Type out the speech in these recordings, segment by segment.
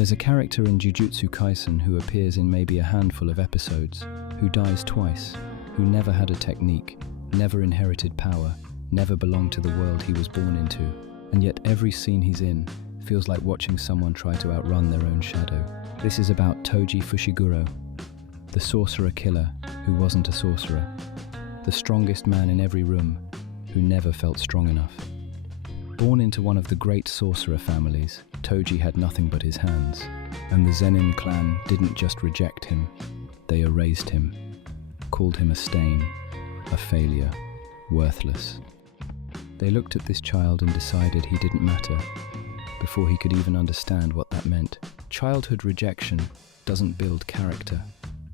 There's a character in Jujutsu Kaisen who appears in maybe a handful of episodes, who dies twice, who never had a technique, never inherited power, never belonged to the world he was born into, and yet every scene he's in feels like watching someone try to outrun their own shadow. This is about Toji Fushiguro, the sorcerer killer who wasn't a sorcerer, the strongest man in every room who never felt strong enough. Born into one of the great sorcerer families, Toji had nothing but his hands, and the Zenin clan didn't just reject him, they erased him, called him a stain, a failure, worthless. They looked at this child and decided he didn't matter, before he could even understand what that meant. Childhood rejection doesn't build character.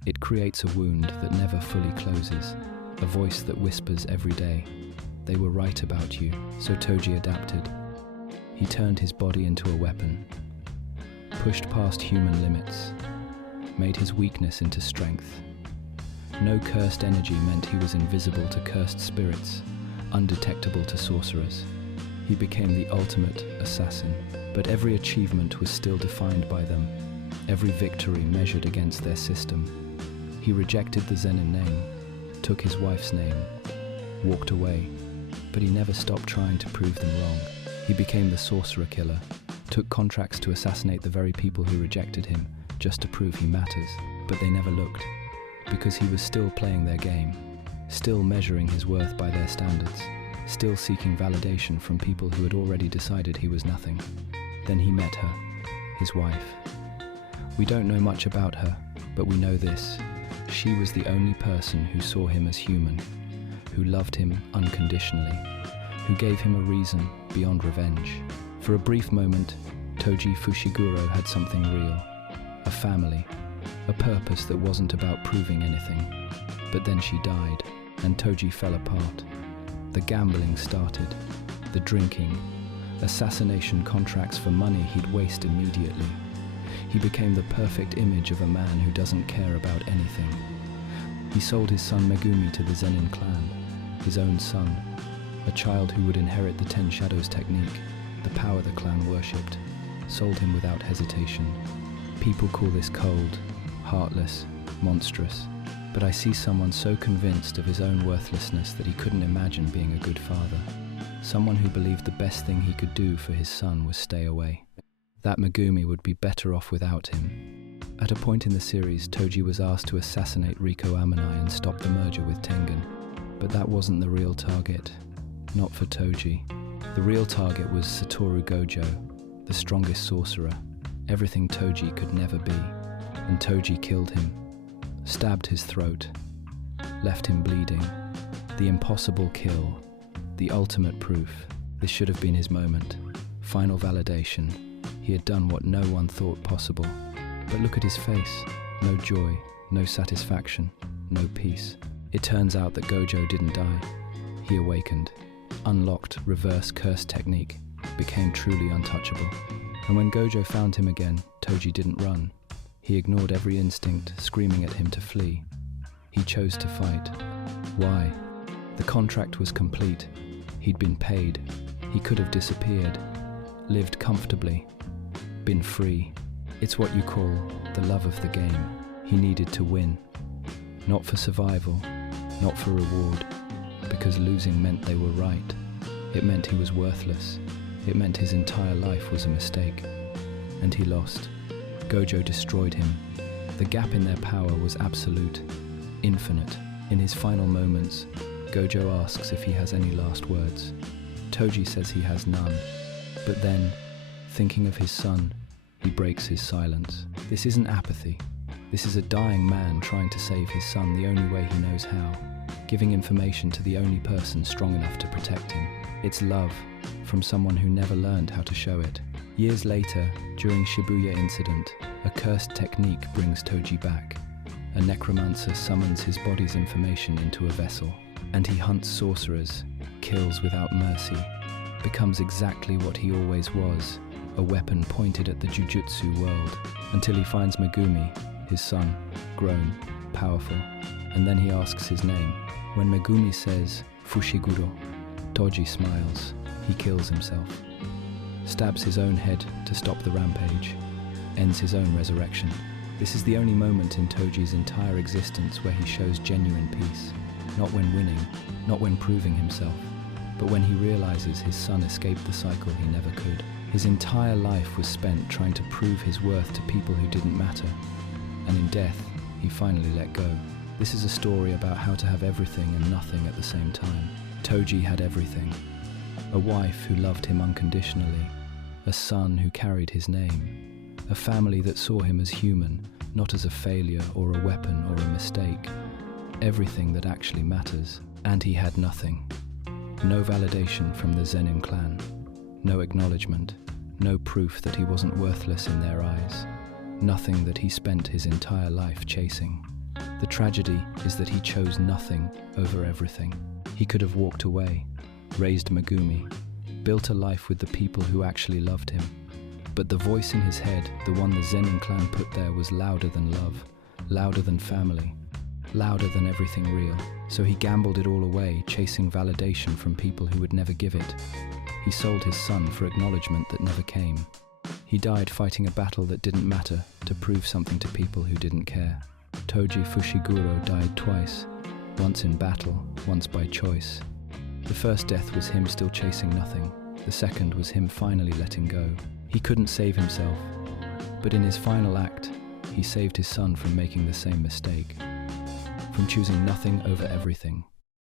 It creates a wound that never fully closes, a voice that whispers every day, "They were right about you." So Toji adapted. He turned his body into a weapon, pushed past human limits, made his weakness into strength. No cursed energy meant he was invisible to cursed spirits, undetectable to sorcerers. He became the ultimate assassin, but every achievement was still defined by them, every victory measured against their system. He rejected the Zenin name, took his wife's name, walked away, but he never stopped trying to prove them wrong. He became the sorcerer killer, took contracts to assassinate the very people who rejected him just to prove he matters, but they never looked, because he was still playing their game, still measuring his worth by their standards, still seeking validation from people who had already decided he was nothing. Then he met her, his wife. We don't know much about her, but we know this: she was the only person who saw him as human, who loved him unconditionally, who gave him a reason beyond revenge. For a brief moment, Toji Fushiguro had something real, a family, a purpose that wasn't about proving anything. But then she died, and Toji fell apart. The gambling started, the drinking, assassination contracts for money he'd waste immediately. He became the perfect image of a man who doesn't care about anything. He sold his son Megumi to the Zenin clan, his own son, a child who would inherit the Ten Shadows technique, the power the clan worshipped, sold him without hesitation. People call this cold, heartless, monstrous, but I see someone so convinced of his own worthlessness that he couldn't imagine being a good father. Someone who believed the best thing he could do for his son was stay away. That Megumi would be better off without him. At a point in the series, Toji was asked to assassinate Riko Amanai and stop the merger with Tengen. But that wasn't the real target. Not for Toji. The real target was Satoru Gojo, the strongest sorcerer, everything Toji could never be. And Toji killed him, stabbed his throat, left him bleeding. The impossible kill, the ultimate proof. This should have been his moment. Final validation. He had done what no one thought possible. But look at his face. No joy, no satisfaction, no peace. It turns out that Gojo didn't die. He awakened, unlocked reverse curse technique, became truly untouchable. And when Gojo found him again, Toji didn't run. He ignored every instinct, screaming at him to flee. He chose to fight. Why? The contract was complete. He'd been paid. He could have disappeared, lived comfortably, been free. It's what you call the love of the game. He needed to win. Not for survival, not for reward, because losing meant they were right. It meant he was worthless. It meant his entire life was a mistake. And he lost. Gojo destroyed him. The gap in their power was absolute, infinite. In his final moments, Gojo asks if he has any last words. Toji says he has none. But then, thinking of his son, he breaks his silence. This isn't apathy. This is a dying man trying to save his son the only way he knows how, giving information to the only person strong enough to protect him. It's love, from someone who never learned how to show it. Years later, during Shibuya incident, a cursed technique brings Toji back. A necromancer summons his body's information into a vessel, and he hunts sorcerers, kills without mercy, becomes exactly what he always was, a weapon pointed at the Jujutsu world, until he finds Megumi, his son, grown, powerful, and then he asks his name. When Megumi says, Fushiguro, Toji smiles. He kills himself, stabs his own head to stop the rampage. ends his own resurrection. This is the only moment in Toji's entire existence where he shows genuine peace. Not when winning, not when proving himself, but when he realizes his son escaped the cycle he never could. His entire life was spent trying to prove his worth to people who didn't matter. And in death, he finally let go. This is a story about how to have everything and nothing at the same time. Toji had everything. A wife who loved him unconditionally, a son who carried his name, a family that saw him as human, not as a failure or a weapon or a mistake. Everything that actually matters. And he had nothing. No validation from the Zenin clan. No acknowledgement. No proof that he wasn't worthless in their eyes. Nothing that he spent his entire life chasing. The tragedy is that he chose nothing over everything. He could have walked away, raised Megumi, built a life with the people who actually loved him. But the voice in his head, the one the Zenin clan put there, was louder than love, louder than family, louder than everything real. So he gambled it all away, chasing validation from people who would never give it. He sold his son for acknowledgement that never came. He died fighting a battle that didn't matter to prove something to people who didn't care. Toji Fushiguro died twice, once in battle, once by choice. The first death was him still chasing nothing. The second was him finally letting go. He couldn't save himself, but in his final act, he saved his son from making the same mistake, from choosing nothing over everything.